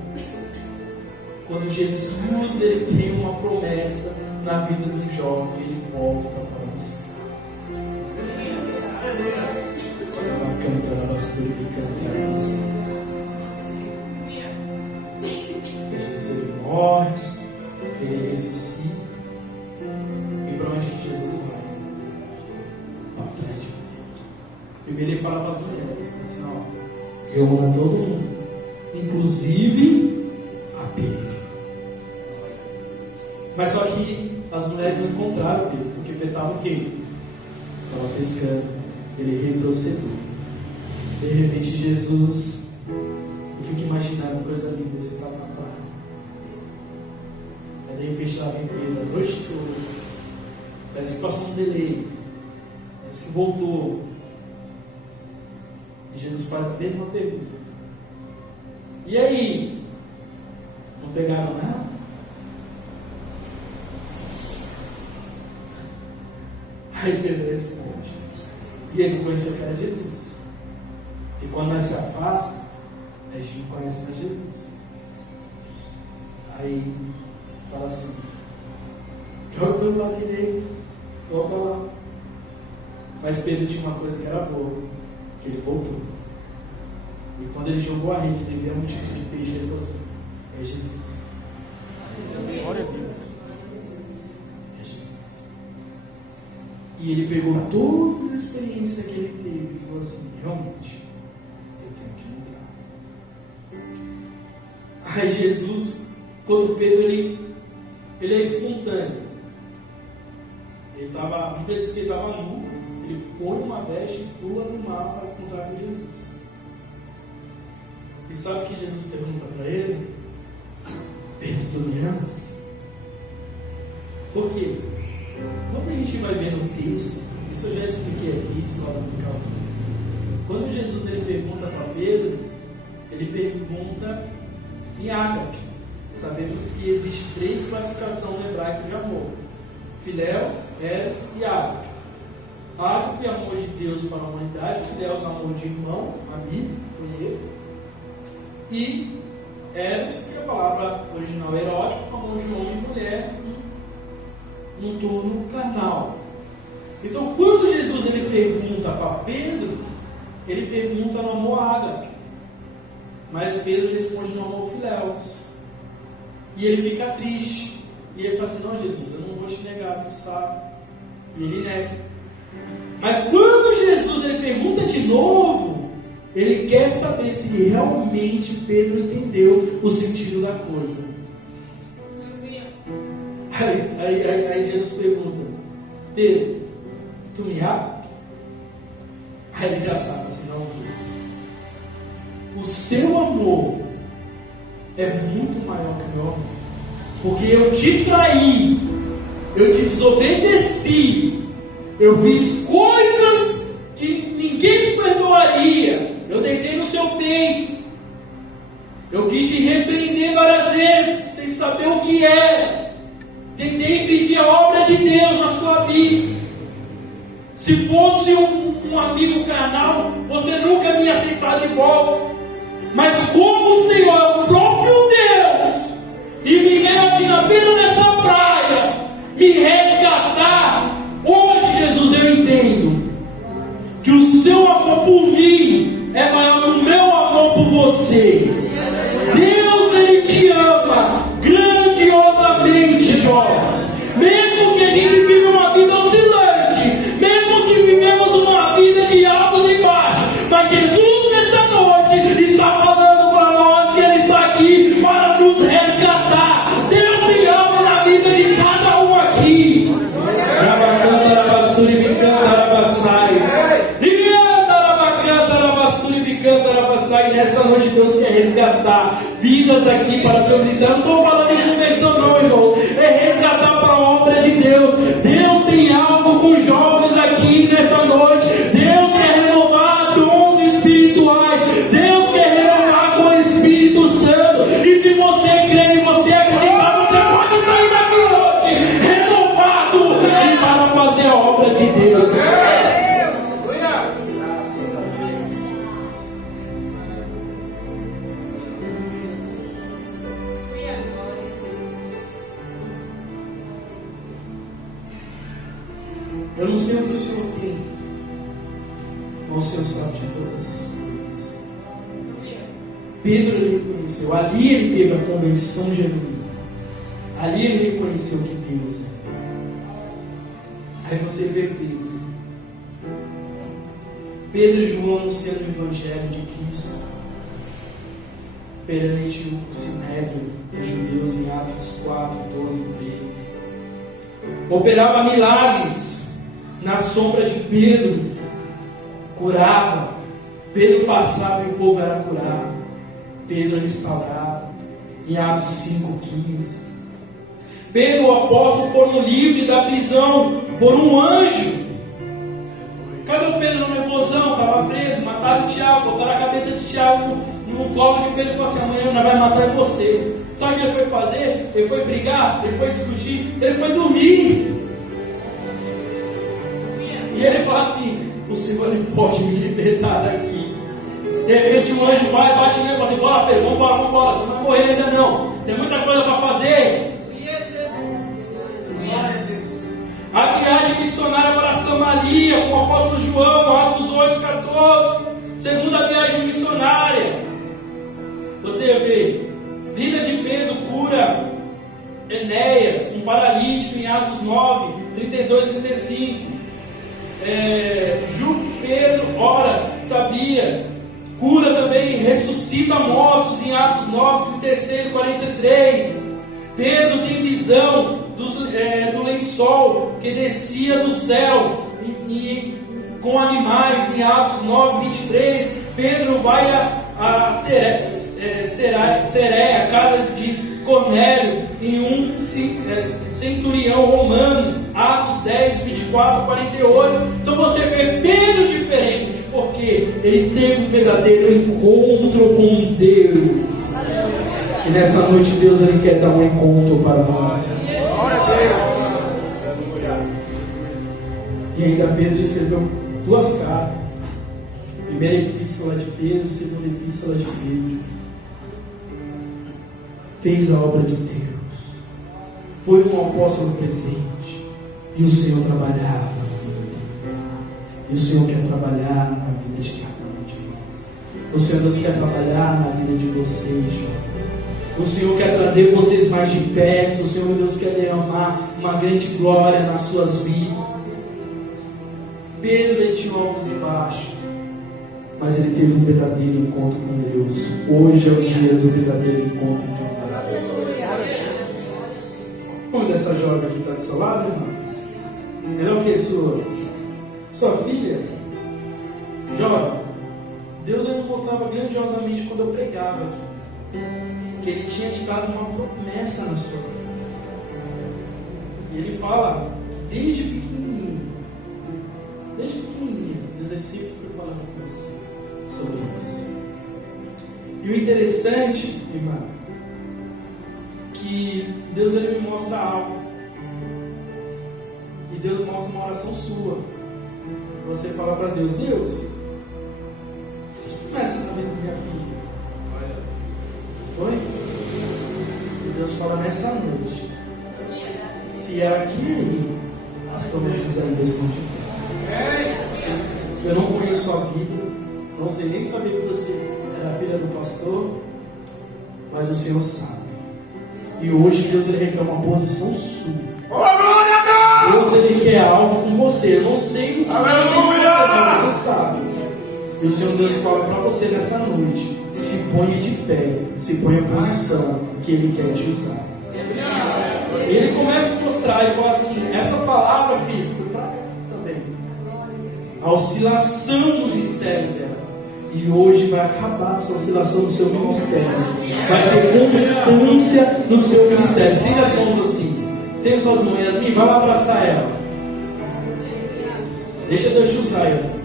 Quando Jesus ele tem uma promessa na vida de um jovem, ele volta para buscar. Ela canta a nossa Bíblia, canta a nossa. Jesus ele morre, ele ressuscita. E para onde que Jesus vai? Para frente. Primeiro ele fala para as mulheres, assim, ó. Eu amo a todo mundo, inclusive a Pedro. Mas só que as mulheres não encontraram Pedro, porque Pedro estava o quê? Estava pescando. Ele retrocedeu. De repente Jesus, eu fico imaginando coisa linda, você estava na praia. Aí de repente estava em Pedro a noite toda. Parece que passou um delay. Parece que voltou. E Jesus faz a mesma pergunta. E aí? Não pegaram nada? Aí Pedro responde. E ele conheceu que era Jesus. E quando nós se afasta, a gente não conhece mais Jesus. Aí fala assim: joga pelo lado direito, volta lá. Mas Pedro tinha uma coisa que era boa, que ele voltou. E quando ele jogou a rede, ele viu um tipo de peixe, ele falou assim: é Jesus. Glória a Deus. É Jesus. E ele pegou todas as experiências que ele teve e falou assim: realmente, eu tenho que entrar. Aí Jesus, quando Pedro ele é espontâneo. Ele estava, a Bíblia diz que ele estava nu, ele põe uma veste e pula no mar para encontrar com Jesus. E sabe o que Jesus pergunta para ele? Pedro, tu me amas? Por quê? Quando a gente vai ver no texto, Isso eu já expliquei aqui, escola dominical. Quando Jesus ele pergunta para Pedro, ele pergunta em ágape. Sabemos que existe 3 classificações no hebraico de amor: filéus, eros e ágape. Ágape, amor de Deus para a humanidade; filéus, amor de irmão, amigo, companheiro; e eros, que é a palavra original erótico, amor de homem e mulher, num turno carnal. Então, quando Jesus ele pergunta para Pedro, ele pergunta no amor ágape, mas Pedro responde no amor filéus. E ele fica triste. E ele fala assim: não, Jesus, eu não vou te negar, tu sabe. E ele nega. Mas quando Jesus ele pergunta de novo, ele quer saber se realmente Pedro entendeu o sentido da coisa. Aí Jesus pergunta: Pedro, tu me ama? Aí ele já sabe assim: não, Deus, o seu amor é muito maior que o meu amor, porque eu te traí, eu te desobedeci, eu fiz coisas que ninguém me perdoaria, eu deitei no seu peito, eu quis te repreender várias vezes, sem saber o que era, tentei impedir a obra de Deus na sua vida. Se fosse um amigo carnal, você nunca me ia aceitar de volta. Mas como o Senhor é o próprio Deus e me veio aqui na beira dessa praia me resgatar, hoje, Jesus, eu entendo que o seu amor por mim é maior que o meu amor por você. Deus, Ele te ama grandiosamente, jovens. Mesmo que a gente vive uma vida oscilante, mesmo que vivemos uma vida de altos e baixos, mas Jesus nessa noite está falando para nós que Ele está aqui para nos resgatar. Deus te ama na vida de cada um aqui. Nessa noite Deus quer resgatar vidas aqui para o seu missão. Eu não estou falando de convenção não, irmão. É resgatar para a obra de Deus. Deus tem algo com os jovens aqui nessa noite. Deus quer renovar dons espirituais. Deus quer renovar com o Espírito Santo. E se você crê e você acredita, você pode sair daqui hoje renovado e para fazer a obra de Deus. Eu não sei o que o Senhor tem, mas o Senhor sabe de todas as coisas. Pedro ele reconheceu, ali ele teve a convenção genuína, ali ele reconheceu que Deus é. Aí você vê Pedro e João anunciando o Evangelho de Cristo perante o Sinédrio dos judeus em Atos 4, 12 e 13. Operava milagres na sombra de Pedro, curava. Pedro passava e o povo era curado. Pedro restaurado. Em Atos 5,15. Pedro e o apóstolo foram livres da prisão por um anjo. Cadê o Pedro no nervosão? Estava preso, mataram o Tiago, botaram a cabeça de Tiago no colo de Pedro e falaram assim: amanhã nós vamos matar você. Sabe o que ele foi fazer? Ele foi brigar, ele foi discutir, ele foi dormir. E ele fala assim: o Senhor ele pode me libertar daqui. De repente o anjo vai, bate nele e fala assim: bora Pedro, vambora, você não vai morrer ainda não, tem muita coisa para fazer. A viagem missionária para Samaria com o apóstolo João, Atos 8, 14. Segunda viagem missionária. Você vê, vida de Pedro cura Enéas, um paralítico, em Atos 9, 32 e 35. Pedro ora, Tabia, cura também, ressuscita mortos, em Atos 9, 36 e 43. Pedro tem visão do lençol que descia do céu com animais, em Atos 9, 23. Pedro vai a Cereia, a casa de Cornélio, em centurião romano, Atos 10, 24, 48. Então você vê Pedro diferente, porque ele teve um verdadeiro encontro com Deus. E nessa noite Deus ele quer dar um encontro para nós. E ainda Pedro escreveu 2 cartas. Primeira epístola de Pedro, segunda epístola de Pedro. Fez a obra de Deus. Foi um apóstolo presente. E o Senhor trabalhava. E o Senhor quer trabalhar na vida de cada um de nós. O Senhor Deus quer trabalhar na vida de vocês, jovens. O Senhor quer trazer vocês mais de perto. O Senhor Deus quer derramar uma grande glória nas suas vidas. Pedro ele tinha altos e baixos, mas ele teve um verdadeiro encontro com Deus. Hoje é o dia do verdadeiro encontro com Deus. Como dessa jovem que está do seu lado, irmão? Ela é o que? Sua filha? Jovem, Deus ele mostrava grandiosamente quando eu pregava aqui, que Ele tinha te dado uma promessa na sua vida. E Ele fala, desde pequenininho, Deus sempre foi falando com você sobre isso. E o interessante, irmã, que Deus ele me mostra algo. E Deus mostra uma oração sua. Você fala para Deus, Deus, promessa também da minha filha. Foi? E Deus fala nessa noite. Se ela querer, as promessas ainda estão de pé. Eu não conheço sua vida, não sei nem saber que você era filha do pastor, mas o Senhor sabe. E hoje Deus ele requer uma posição sua. Deus ele quer algo com você. Eu não sei o que você sabe. E o Senhor Deus fala para você nessa noite: se ponha de pé, se ponha em posição que Ele quer te usar. E Ele começa a mostrar e fala assim: essa palavra, filho, foi para ela também. A oscilação do ministério dela. E hoje vai acabar essa oscilação do seu ministério. Vai ter constância no seu ministério. Estende as mãos assim. Estende suas mãos. Yasmin, vai lá abraçar ela. Deixa Deus te usar, Yasmin.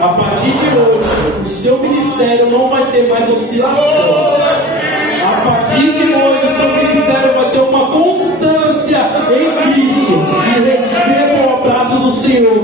A partir de hoje, o seu ministério não vai ter mais oscilação. A partir de hoje, o seu ministério vai ter uma constância em Cristo. E receba o abraço do Senhor.